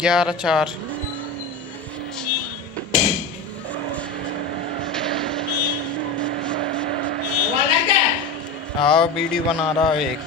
11-4। हाँ वीडियो बना रहा है एक।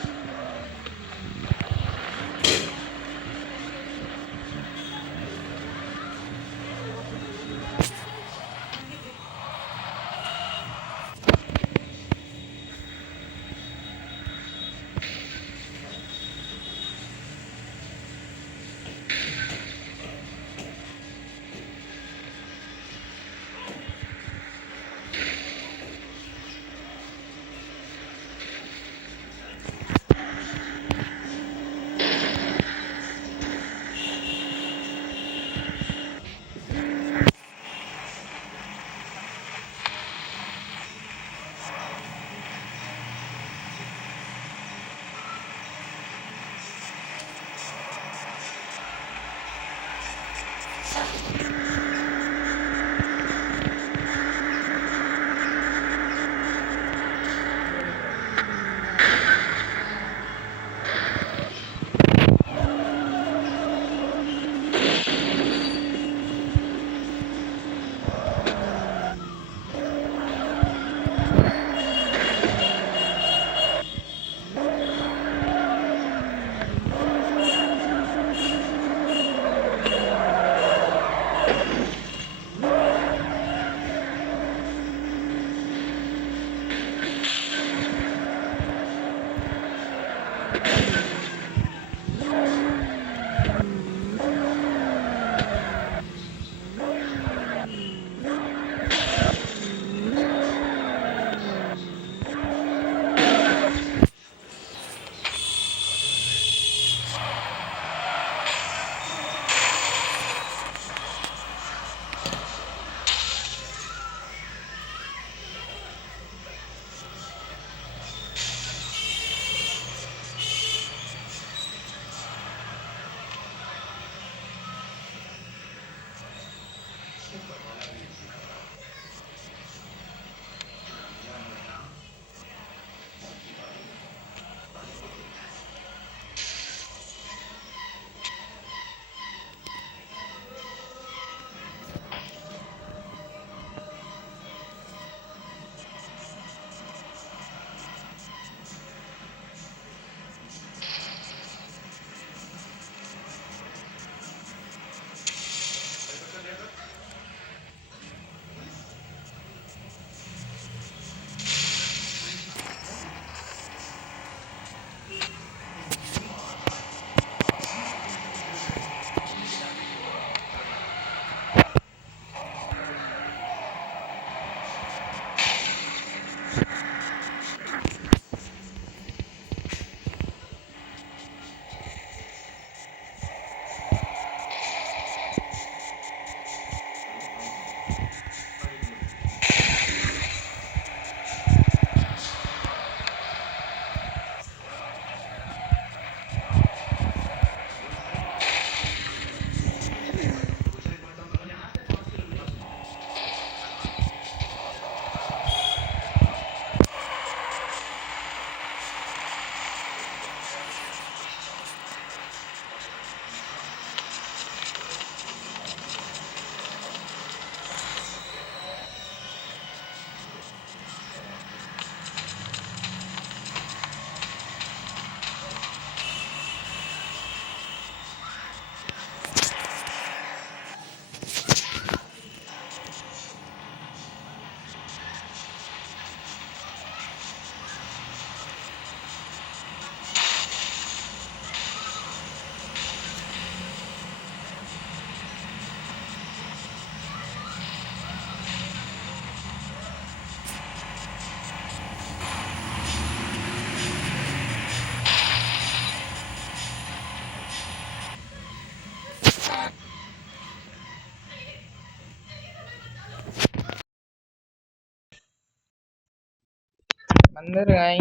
मंदिर गई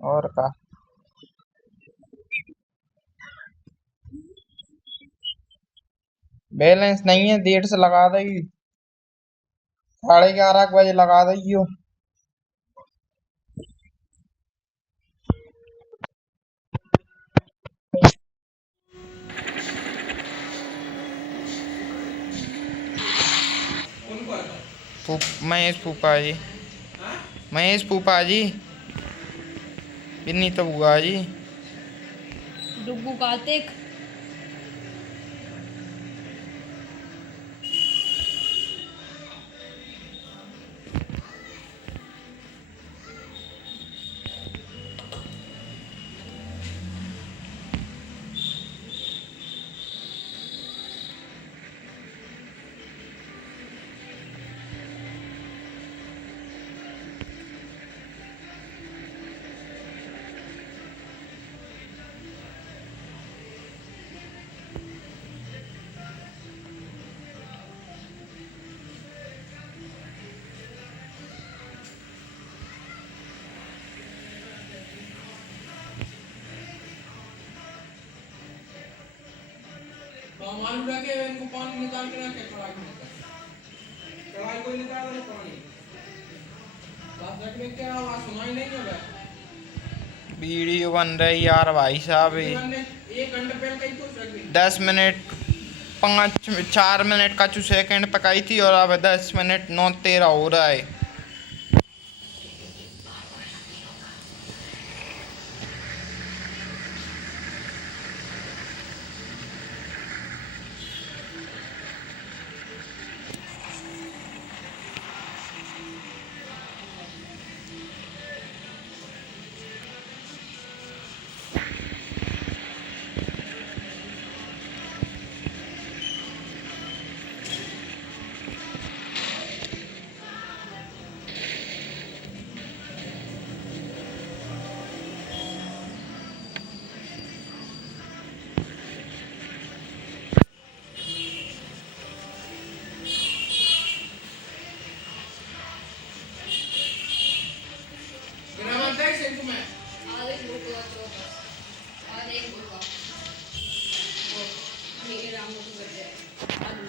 और का बैलेंस नहीं है, देर से लगा दी। 11:30 बजे लगा दियो। महेश फूफा जी, महेश फूफा जी, विनीत बुआ जी, डुगू कार्तिक, आलू रखे इनको पानी निकाल के रखे कढ़ाई में, कढ़ाई को निकाल दो पानी, बात रखने क्या आवाज सुनाई नहीं है भाई। वीडियो बन रही यार भाई साहब, 1 घंटे पहले कहीं तो रख दी 10 मिनट 4 मिनट का 2 सेकंड पकाई थी और अब 10 मिनट 9:13 हो रहा है। गिरावट देख से तुम्हें आधे बुको तो और एक बुको वो मेरे राम को कर दे आलू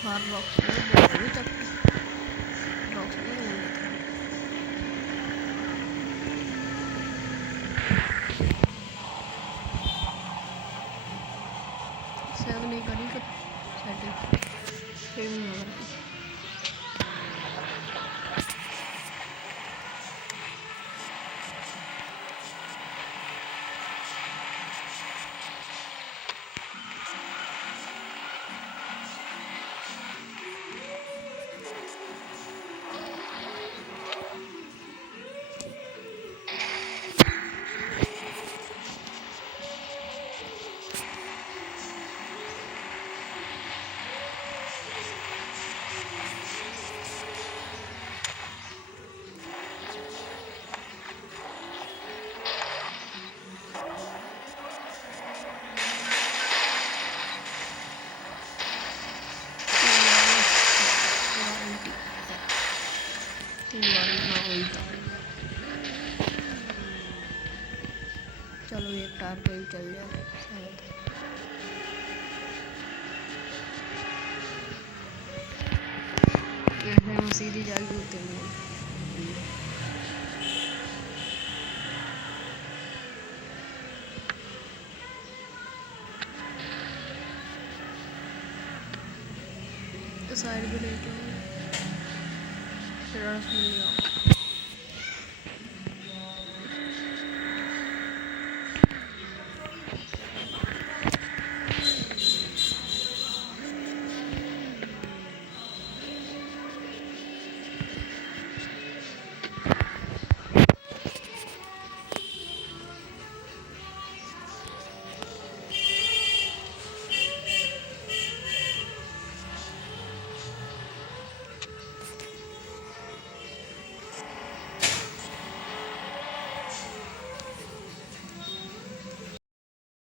थार बॉक्स में अभी तक बॉक्स में सेव नहीं करी तो सेटिंग सेव नहीं होगा। चलो एक टार पे ही चल जाए शायद। ऐसे में सीधी जाके उतरनी है। तो साइड पे लेके रस मिल गया।